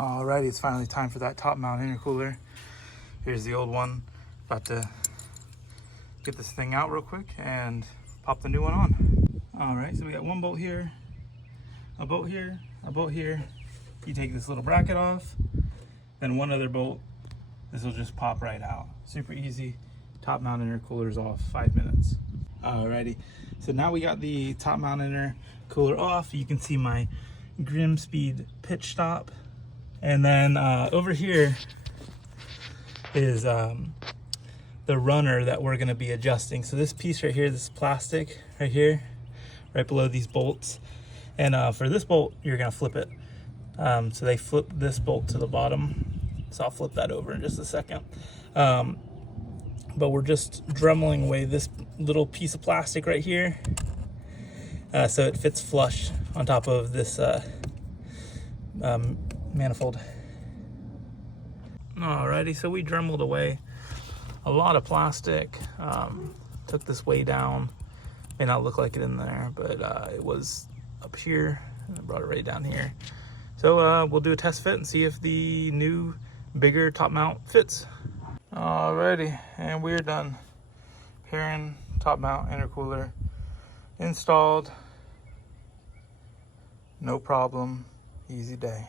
Alrighty, it's finally time for that top mount intercooler. Here's the old one. About to get this thing out real quick and pop the new one on. Alright, so we got one bolt here, a bolt here, a bolt here. You take this little bracket off, then one other bolt. This will just pop right out. Super easy. Top mount intercooler's off, 5 minutes. Alrighty, so now we got the top mount intercooler off. You can see my Grimspeed pitch stop. And then over here is the runner that we're gonna be adjusting. So this piece right here, this plastic right here, right below these bolts. And for this bolt, you're gonna flip it. So they flip this bolt to the bottom. So I'll flip that over in just a second. But we're just dremeling away this little piece of plastic right here. So it fits flush on top of this manifold. Alrighty, so we dremeled away a lot of plastic. Took this way down. May not look like it in there, but it was up here. And I brought it right down here. So we'll do a test fit and see if the new, bigger top mount fits. Alrighty, and we're done. Perrin top mount intercooler installed. No problem. Easy day.